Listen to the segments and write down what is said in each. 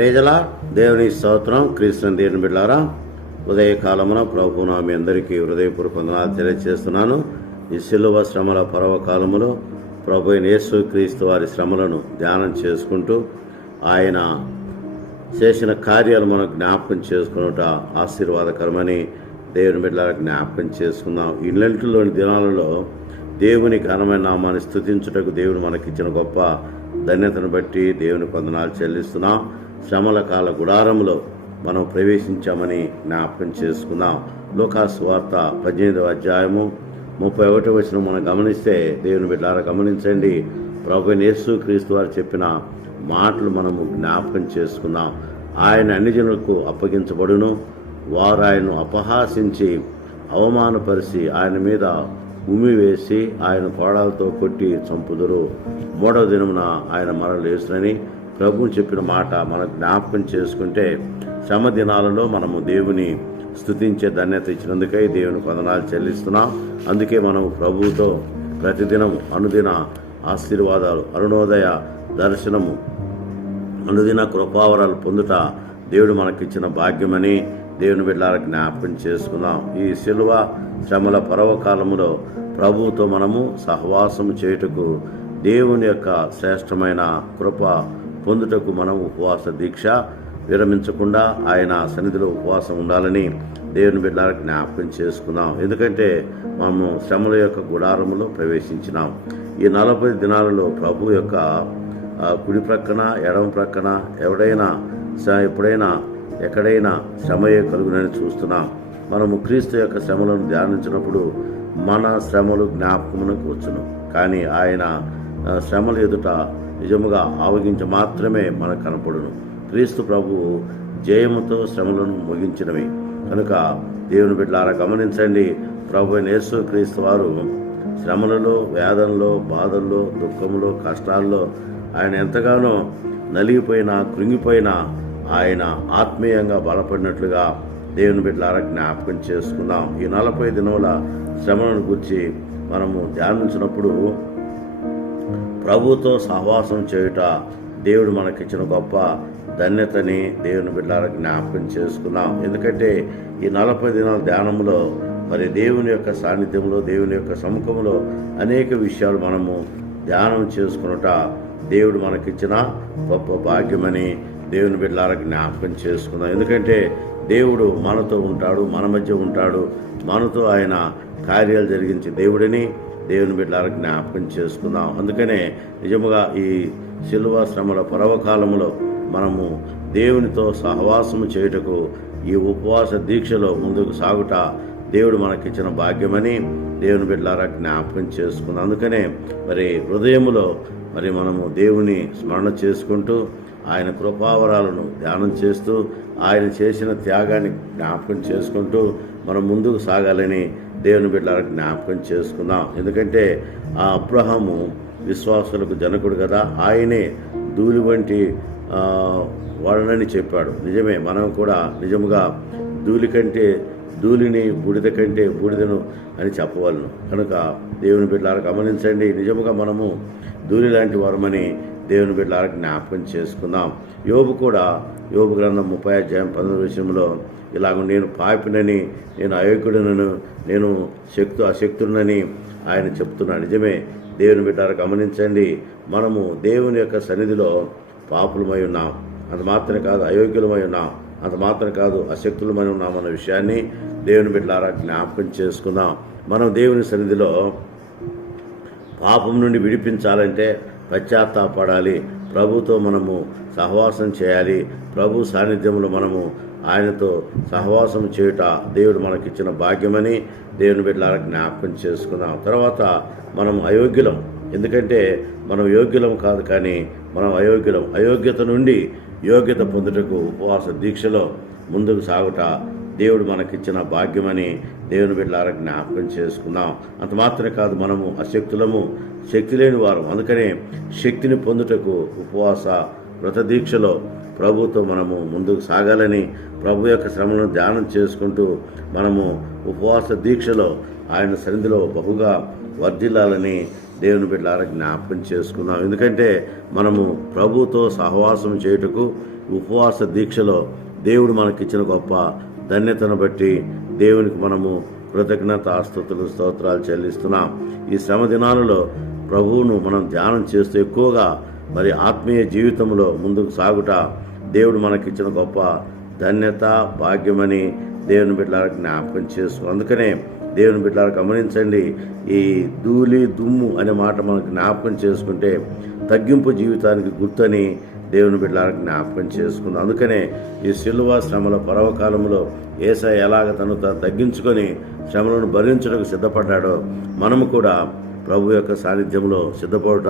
ప్రేజల దేవుని స్తోత్రం క్రీస్తుని దేవుని బిడ్డారా ఉదయకాలమున ప్రభున మీ అందరికీ హృదయపూర్వక వందనాలు తెలియజేస్తున్నాను ఈ శిలువ శ్రమల పర్వకాలములో ప్రభు యేసు క్రీస్తు వారి శ్రమలను ధ్యానం చేసుకుంటూ ఆయన చేసిన కార్యాలు మనం జ్ఞాపకం చేసుకున్నట ఆశీర్వాదకరమని దేవుని బిడ్డల జ్ఞాపకం చేసుకుందాం. ఈ దినాలలో దేవుని ఘనమైన నామాన్ని స్థుతించుటకు దేవుడు మనకిచ్చిన గొప్ప ధన్యతను బట్టి దేవుని వందనాలు చెల్లిస్తున్నాం. శ్రమల కాల గుడారంలో మనం ప్రవేశించామని జ్ఞాపకం చేసుకుందాం. లోకాసు వార్త పద్దెనిమిదవ అధ్యాయము ముప్పై ఒకటి వచ్చిన మనం గమనిస్తే దేవుని బిడ్డారా గమనించండి. ప్రభు యేసు క్రీస్తు వారు చెప్పిన మాటలు మనము జ్ఞాపకం చేసుకుందాం. ఆయన అన్ని జనులకు అప్పగించబడును. వారు ఆయన్ను అపహాసించి అవమానపరిచి ఆయన మీద ఉమి వేసి ఆయన కోడాలతో కొట్టి చంపుదురు. మూడవ దినమున ఆయన మరలేసునని ప్రభువు చెప్పిన మాట మన జ్ఞాపకం చేసుకుంటే శ్రమ దినాలలో మనము దేవుని స్థుతించే ధన్యత ఇచ్చినందుకై దేవుని వందనాలు చెల్లిస్తున్నాం. అందుకే మనం ప్రభువుతో ప్రతిదినం అనుదిన ఆశీర్వాదాలు అరుణోదయ దర్శనము అనుదిన కృపావరాలు పొందుట దేవుడు మనకిచ్చిన భాగ్యమని దేవుని బిడ్డల జ్ఞాపకం చేసుకుందాం. ఈ శిలువ శ్రమల పర్వకాలములో ప్రభువుతో మనము సహవాసం చేయుటకు దేవుని యొక్క శ్రేష్టమైన కృప పొందుటకు మనం ఉపవాస దీక్ష విరమించకుండా ఆయన సన్నిధిలో ఉపవాసం ఉండాలని దేవుని బిడ్డల జ్ఞాపకం చేసుకుందాం. ఎందుకంటే మనము శ్రమల యొక్క గుడారములో ప్రవేశించినాం. ఈ నలభై దినాలలో ప్రభు యొక్క కుడి ప్రక్కన ఎడమ ప్రక్కన ఎవడైనా ఎప్పుడైనా ఎక్కడైనా శ్రమయే కలుగునని చూస్తున్నాం. మనము క్రీస్తు యొక్క శ్రమలను ధ్యానించినప్పుడు మన శ్రమలు జ్ఞాపకమునకు వచ్చును. కానీ ఆయన శ్రమల ఎదుట నిజముగా ఆవగించి మాత్రమే మనకు కనపడును. క్రీస్తు ప్రభు జయముతో శ్రమలను ముగించినవి. కనుక దేవుని బిడ్డలారా గమనించండి. ప్రభు అయిన యేసు క్రీస్తు వారు శ్రమలలో వేదనలో బాధల్లో దుఃఖంలో కష్టాల్లో ఆయన ఎంతగానో నలిగిపోయినా కృంగిపోయినా ఆయన ఆత్మీయంగా బలపడినట్లుగా దేవుని బిడ్డలారా జ్ఞాపకం చేసుకుందాం. ఈ నలభై దినముల శ్రమలను గురించి మనము ధ్యానించినప్పుడు ప్రభుతో సహవాసం చేయుట దేవుడు మనకిచ్చిన గొప్ప ధన్యతని దేవుని బిడ్డల జ్ఞాపకం చేసుకున్నాం. ఎందుకంటే ఈ నలభై దినాల ధ్యానంలో మరి దేవుని యొక్క సాన్నిధ్యంలో దేవుని యొక్క సముఖంలో అనేక విషయాలు మనము ధ్యానం చేసుకున్నట దేవుడు మనకిచ్చిన గొప్ప భాగ్యమని దేవుని బిడ్డల జ్ఞాపకం చేసుకుందాం ఎందుకంటే దేవుడు మనతో ఉంటాడు మన మధ్య ఉంటాడు. మనతో ఆయన కార్యాలు జరిగించే దేవుడని దేవుని బిడ్డలకు జ్ఞాపకం చేసుకుందాం. అందుకనే నిజముగా ఈ శిలువ శ్రమల పర్వకాలంలో మనము దేవునితో సహవాసము చేయుటకు ఈ ఉపవాస దీక్షలో ముందుకు సాగుట దేవుడు మనకిచ్చిన భాగ్యమని దేవుని బిడ్డలారా జ్ఞాపకం చేసుకుందాం. అందుకనే మరి హృదయములో మరి మనము దేవుని స్మరణ చేసుకుంటూ ఆయన కృపావరాలను ధ్యానం చేస్తూ ఆయన చేసిన త్యాగాన్ని జ్ఞాపకం చేసుకుంటూ మనం ముందుకు సాగాలని దేవుని బిడ్డలకు జ్ఞాపకం చేసుకుందాం. ఎందుకంటే ఆ అబ్రహము విశ్వాసులకు జనకుడు కదా. ఆయనే ధూళి వంటి వాడనని చెప్పాడు. నిజమే మనం కూడా నిజముగా ధూళి కంటే ధూళిని బూడిద కంటే బూడిదను అని చెప్పవలను. కనుక దేవుని బిడ్డలకు గమనించండి నిజముగా మనము ధూళి లాంటి వారమని దేవుని బిడ్డలారా జ్ఞాపకం చేసుకుందాం. యోబు కూడా యోబు గ్రంథం ముప్పై అధ్యాయం పంతొమ్మిది విషయంలో ఇలాగ నేను పాపినని నేను అయోగ్యుడనను నేను శక్తు అశక్తుడనని ఆయన చెప్తున్నాడు. నిజమే దేవుని బిడ్డారు గమనించండి మనము దేవుని యొక్క సన్నిధిలో పాపులమై ఉన్నాం. అంత మాత్రమే కాదు అయోగ్యులమై ఉన్నాం. అంత మాత్రం కాదు అశక్తులమై ఉన్నాం అన్న విషయాన్ని దేవుని బిడ్డలారా జ్ఞాపకం చేసుకుందాం. మనం దేవుని సన్నిధిలో పాపం నుండి విడిపించాలంటే పశ్చాత్తాపడాలి. ప్రభుతో మనము సహవాసం చేయాలి. ప్రభు సాన్నిధ్యంలో మనము ఆయనతో సహవాసం చేయుట దేవుడు మనకిచ్చిన భాగ్యమని దేవుని బిడ్డలారా జ్ఞాపకం చేసుకున్నాం. తర్వాత మనం అయోగ్యులం. ఎందుకంటే మనం యోగ్యులం కాదు కానీ మనం అయోగ్యులం. అయోగ్యత నుండి యోగ్యత పొందుటకు ఉపవాస దీక్షలో ముందుకు సాగుట దేవుడు మనకిచ్చిన భాగ్యమని దేవుని బిడ్డలారా జ్ఞాపకం చేసుకున్నాం. అంత మాత్రమే కాదు మనము అశక్తులము శక్తి లేని వారు. అందుకనే శక్తిని పొందుటకు ఉపవాస వ్రత దీక్షలో ప్రభుతో మనము ముందుకు సాగాలని ప్రభు యొక్క శ్రమను ధ్యానం చేసుకుంటూ మనము ఉపవాస దీక్షలో ఆయన సన్నిధిలో బహుగా వర్ధిల్లాలని దేవుని బిడ్డలారా జ్ఞాపకం చేసుకున్నాం. ఎందుకంటే మనము ప్రభుతో సహవాసం చేయుటకు ఉపవాస దీక్షలో దేవుడు మనకిచ్చిన గొప్ప ధన్యతను బట్టి దేవునికి మనము కృతజ్ఞత ఆస్తుతులు స్తోత్రాలు చెల్లిస్తున్నాం. ఈ శ్రమ దినాలలో ప్రభువును మనం ధ్యానం చేస్తూ ఎక్కువగా మరి ఆత్మీయ జీవితంలో ముందుకు సాగుట దేవుడు మనకిచ్చిన గొప్ప ధన్యత భాగ్యమని దేవుని బిడ్డలకు జ్ఞాపకం చేసుకో అందుకనే దేవుని బిడ్డలకు గమనించండి ఈ ధూళి దుమ్ము అనే మాట మనకు జ్ఞాపకం చేసుకుంటే తగ్గింపు జీవితానికి గుర్తని దేవుని బిడ్డలకు జ్ఞాపకం చేసుకుంది. అందుకనే ఈ సిలువ శ్రమల పర్వకాలంలో ఏసై ఎలాగ తను తగ్గించుకొని శ్రమలను భరించడానికి సిద్ధపడ్డాడో మనము కూడా ప్రభు యొక్క సాన్నిధ్యంలో సిద్ధపడుట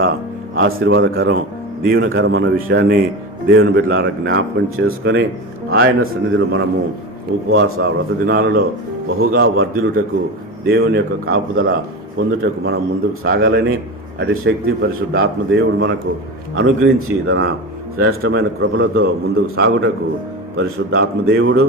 ఆశీర్వాదకరం దీవెనకరం అన్న విషయాన్ని దేవుని బిడ్డలారా జ్ఞాపకం చేసుకొని ఆయన సన్నిధిలో మనము ఉపవాస వ్రత దినాలలో బహుగా వర్ధిలుటకు దేవుని యొక్క కాపుదల పొందుటకు మనం ముందుకు సాగాలని అటు శక్తి పరిశుద్ధాత్మ దేవుడు మనకు అనుగ్రహించి తన శ్రేష్టమైన కృపలతో ముందుకు సాగుటకు పరిశుద్ధాత్మ దేవుడు